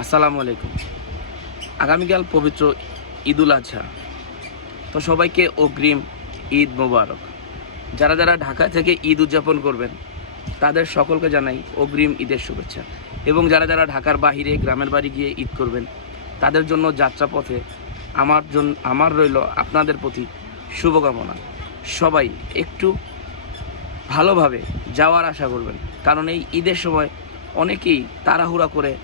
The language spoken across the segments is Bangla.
আসসালামু আলাইকুম। আগামীকাল পবিত্র ঈদুল আজহা। তো সবাইকে অগ্রিম ঈদ মোবারক। যারা যারা ঢাকা থেকে ঈদ উদযাপন করবেন, তাদের সকলকে জানাই অগ্রিম ঈদের শুভেচ্ছা। এবং যারা যারা ঢাকার বাহিরে গ্রামের বাড়ি গিয়ে ঈদ করবেন, তাদের জন্য যাত্রাপথে আমার জন্য আমার রইল আপনাদের প্রতি শুভকামনা। সবাই একটু ভালোভাবে যাওয়ার আশা করবেন। কারণ এই ঈদের সময় অনেকেই তাড়াহুড়া করে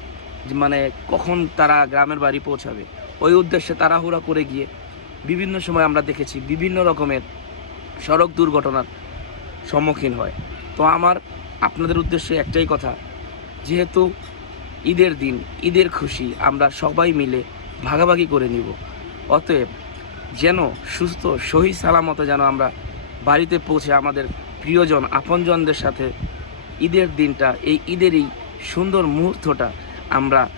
মানে কখন তারা গ্রামের বাড়ি পৌঁছাবে। ওই উদ্দেশ্যে তাড়াহুড়া করে গিয়ে বিভিন্ন সময় আমরা দেখেছি বিভিন্ন রকমের সড়ক দুর্ঘটনার সম্মুখীন হয়। তো আমার, আপনাদের উদ্দেশ্যে একটাই কথা, যেহেতু ঈদের দিন, ঈদের খুশি আমরা সবাই মিলে ভাগাভাগি করে নিব। অতএব যেন সুস্থ, সহি সালামতে যেন আমরা বাড়িতে পৌঁছে আমাদের প্রিয়জন, আপনজনদের সাথে ঈদের দিনটা, এই ঈদের এই সুন্দর মুহূর্তটা আমরা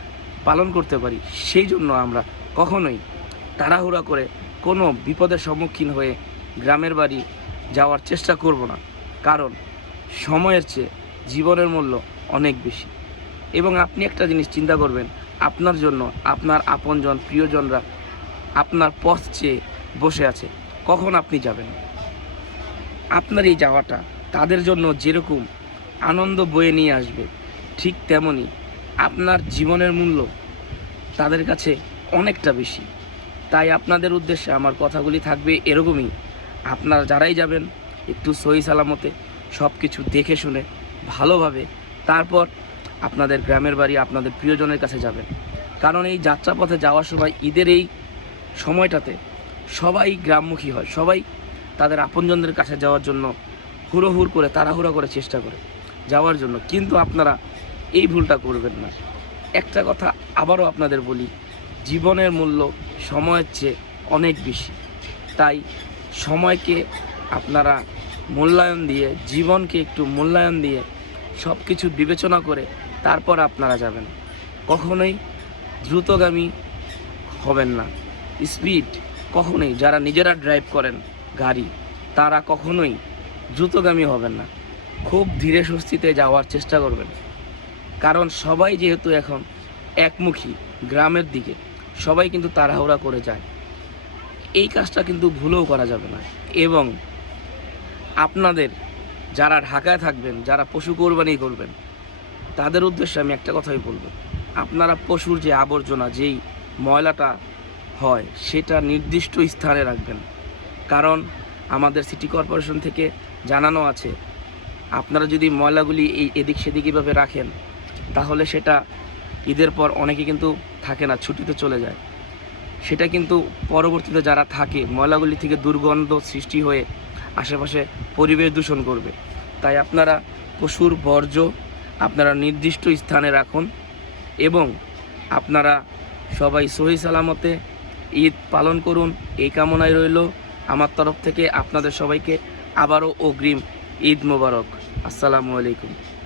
পালন করতে পারি, সেই জন্য আমরা কখনোই তাড়াহুড়া করে কোনো বিপদের সম্মুখীন হয়ে গ্রামের বাড়ি যাওয়ার চেষ্টা করব না। কারণ সময়ের চেয়ে জীবনের মূল্য অনেক বেশি। এবং আপনি একটা জিনিস চিন্তা করবেন, আপনার জন্য আপনার আপনজন, প্রিয়জনরা আপনার পথ চেয়ে বসে আছে, কখন আপনি যাবেন? আপনার এই যাওয়াটা তাদের জন্য যেরকম আনন্দ বয়ে নিয়ে আসবে, ঠিক তেমনি আপনার জীবনের মূল্য তাদের কাছে অনেকটা বেশি। তাই আপনাদের উদ্দেশ্যে আমার কথাগুলি থাকবে এরকমই। আপনারা যারাই যাবেন, একটু সহি সালামতে সব কিছু দেখে শুনে, ভালোভাবে তারপর আপনাদের গ্রামের বাড়ি আপনাদের প্রিয়জনের কাছে যাবেন। কারণ এই যাত্রাপথে যাওয়ার সময় ঈদের এই সময়টাতে সবাই গ্রামমুখী হয়, সবাই তাদের আপনজনদের কাছে যাওয়ার জন্য হুড়োহুড় করে, তাড়াহুড়া করে চেষ্টা করে যাওয়ার জন্য। কিন্তু আপনারা এই ভুলটা করবেন না। একটা কথা আবারও আপনাদের বলি, জীবনের মূল্য সময়ের চেয়ে অনেক বেশি। তাই সময়কে আপনারা মূল্যায়ন দিয়ে, জীবনকে একটু মূল্যায়ন দিয়ে সব কিছু বিবেচনা করে তারপর আপনারা যাবেন। কখনোই দ্রুতগামী হবেন না। স্পিড কখনোই, যারা নিজেরা ড্রাইভ করেন গাড়ি, তারা কখনোই দ্রুতগামী হবেন না। খুব ধীরে সুস্থিতে যাওয়ার চেষ্টা করবেন। কারণ সবাই যেহেতু এখন একমুখী গ্রামের দিকে, সবাই কিন্তু তাড়াহুড়া করে যায়। এই কাজটা কিন্তু ভুলেও করা যাবে না। এবং আপনাদের যারা ঢাকায় থাকবেন, যারা পশু কোরবানি করবেন, তাদের উদ্দেশ্যে আমি একটা কথাই বলব। আপনারা পশুর যে আবর্জনা, যেই ময়লাটা হয়, সেটা নির্দিষ্ট স্থানে রাখবেন। কারণ আমাদের সিটি কর্পোরেশন থেকে জানানো আছে, আপনারা যদি ময়লাগুলি এই এদিক সেদিক এভাবে রাখেন তাহলে সেটা ঈদের পর অনেকে কিন্তু থাকে না, ছুটিতে চলে যায়। সেটা কিন্তু পরবর্তীতে যারা থাকে, ময়লাগুলি থেকে দুর্গন্ধ সৃষ্টি হয়ে আশেপাশে পরিবেশ দূষণ করবে। তাই আপনারা পশুর বর্জ্য আপনারা নির্দিষ্ট স্থানে রাখুন এবং আপনারা সবাই সহি সালামতে ঈদ পালন করুন। এই কামনায় রইল আমার তরফ থেকে। আপনাদের সবাইকে আবারও অগ্রিম ঈদ মোবারক। আসসালামু আলাইকুম।